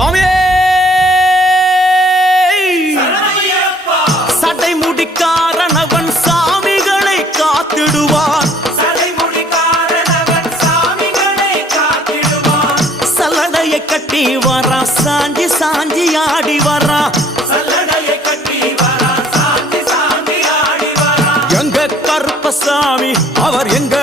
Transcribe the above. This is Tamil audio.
சுவாமியே சடை முடிக்காரனவன் சாமிகளை காத்திடுவான். சல்லடையை கட்டி வரா சாஞ்சி சாஞ்சி ஆடி வரா. எங்க கருப்பசாமி அவர் எங்க